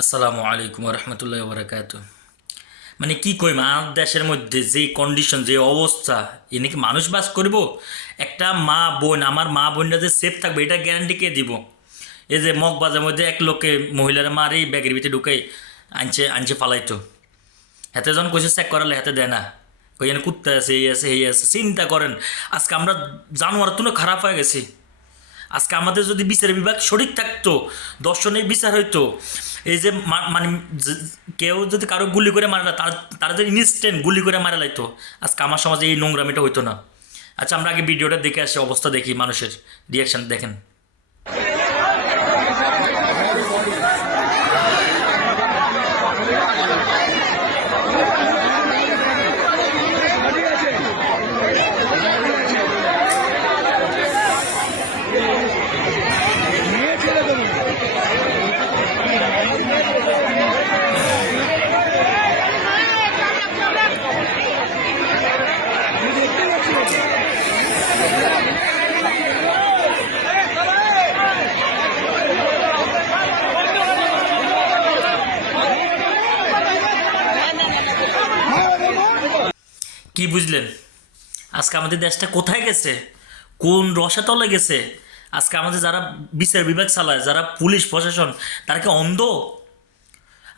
আসসালামু আলাইকুম রহমতুল্লাহ বরকাত। মানে কি কইম, আমার দেশের মধ্যে যে কন্ডিশন, যে অবস্থা, এ নাকি মানুষ বাস করব? একটা মা বোন, আমার মা বোনরা যে সেফ থাকবে এটা গ্যারান্টি কে দিব? এই যে মগবাজার মধ্যে এক লোকে মহিলারা মারি ব্যাগের ভিতরে ঢুকাই আনছে আনছে ফালাইতো, হাতে যখন কইছে চেক করালে হাতে দেয় না, কই এনে কুত্তা আছে, এই আছে, এই আছে। চিন্তা করেন, আজকে আমরা জানোয়ার তুলো খারাপ হয়ে গেছি। আজকে আমাদের যদি বিচার বিভাগ সঠিক থাকতো, দর্শনের বিচার হইতো, এই যে মানে কেউ যদি কারো গুলি করে মারা, তারা যদি ইনস্ট্যান্ট গুলি করে মারা লাইতো, আজকে আমার সমাজে এই নোংরামিটা হইতো না। আচ্ছা, আমরা আগে ভিডিওটা দেখে আসি, অবস্থা দেখি, মানুষের রিয়াকশন দেখেন। কি বুঝলেন? আজকে আমাদের দেশটা কোথায় গেছে, কোন রসাতলে গেছে? আজকে আমাদের যারা বিচার বিভাগ চালায়, যারা পুলিশ প্রশাসন, তারা কি অন্ধ?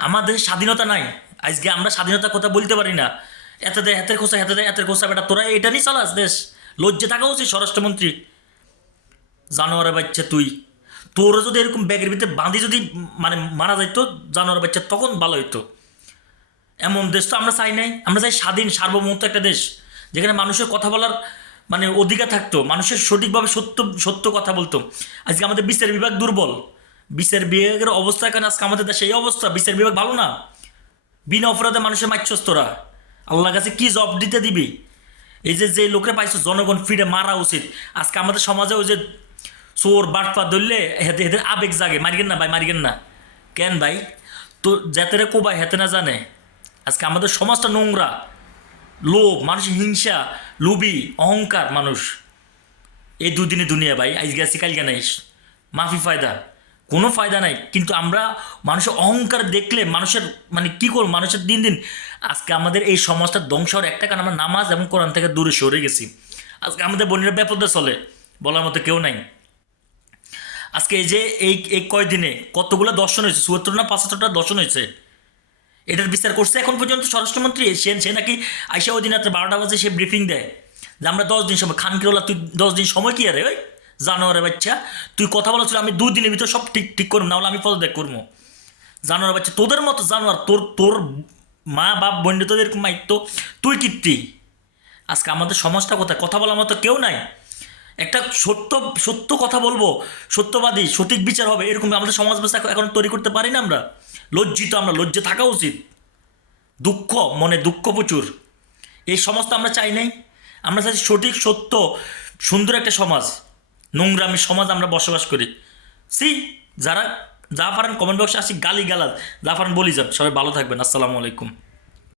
আমাদের স্বাধীনতা নাই। আজকে আমরা স্বাধীনতার কথা বলতে পারি না। এত দেয় হাতের খোঁচা, এত দেয় হাতের খোঁচা, বেটা তোরা এটা নিয়ে চালাস দেশ? লজ্জা থাকা উচিত স্বরাষ্ট্রমন্ত্রী। জানোয়ারের বাচ্চা তুই, তোর যদি এরকম ব্যাগের ভিতরে বাঁধি যদি মানে মারা যাইতো জানোয়ার বাচ্চা, তখন ভালো হইতো। এমন দেশ তো আমরা চাই নাই। আমরা চাই স্বাধীন সার্বভৌমত্ব একটা দেশ, যেখানে মানুষের কথা বলার মানে অধিকার থাকতো, মানুষের সঠিকভাবে সত্য সত্য কথা বলতো। আজকে আমাদের বিচার বিভাগ দুর্বল, বিচার বিভাগের অবস্থা কারণে আজকে আমাদের দেশে এই অবস্থা। বিচার বিভাগ ভালো না, বিনা অপরাধে মানুষের মারছস তোরা। আল্লাহর কাছে কি জব দিতে দিবি? এই যে যে লোকরা পাইছো, জনগণ ফিরে মারা উচিত। আজকে আমাদের সমাজে ওই যে চোর বাটপা ধরলে হেতে হেতে আবেগ জাগে, মারিগেন না ভাই, মারিগেন না। কেন ভাই? তো যেতে কোবাই হেতে না জানে। আজকে আমাদের সমাজটা নোংরা, লোভ, মানুষের হিংসা, লোভী, অহংকার মানুষ। এই দুদিনে দুনিয়া ভাই, আজকে আছি কালকে নাই, মাফি ফায়দা, কোনো ফায়দা নাই। কিন্তু আমরা মানুষের অহংকার দেখলে মানুষের মানে কী করব, মানুষের দিন দিন আজকে আমাদের এই সমাজটা ধ্বংস হওয়ার একটা কারণ, আমরা নামাজ এবং কোরআন থেকে দূরে সরে গেছি। আজকে আমাদের বোনেরা বেপরদা চলে, বলার মতো কেউ নাই। আজকে এই যে এই কয়দিনে কতগুলো দর্শন হয়েছে, ৭৪ না ৭৫টা দর্শন হয়েছে। এটার বিচার করছে এখন পর্যন্ত স্বরাষ্ট্রমন্ত্রী। সে নাকি আইসা ওই দিন রাত্রে 12টা বাজে সে ব্রিফিং দেয় যে আমরা 10 দিন সময়। খানকিরোলা, তুই 10 দিন সময় কি আরে ওই জানোয়ারের বাচ্চা? তুই কথা বলা ছিল আমি 2 দিনের ভিতরে সব ঠিক ঠিক করবো, না হলে আমি পদত্যাগ করবো। জানোয়ার বাচ্চা, তোদের মতো জানোয়ার, তোর তোর মা বাপ বন্ডে তোদের এরকম মাইতো, তুই কীর্তি। আজকে আমাদের সমাজটা কোথায়? কথা বলার মতো কেউ নাই। একটা সত্য সত্য কথা বলবো, সত্যবাদী, সঠিক বিচার হবে, এরকম আমাদের সমাজ ব্যবস্থা এখন তৈরি করতে পারি না আমরা। লজ্জিত আমরা, লজ্জা থাকা উচিত। দুঃখ, মনে দুঃখ প্রচুর। এই সমাজ তো আমরা চাই নাই। আমরা চাই সঠিক সত্য সুন্দর একটা সমাজ। নোংরামি সমাজ আমরা বসবাস করি। সি, যারা যা পারেন কমেন্ট বক্সে আসি গালি গালাজ, যা পারেন বলি যান। সবাই ভালো থাকবেন। আসসালামু আলাইকুম।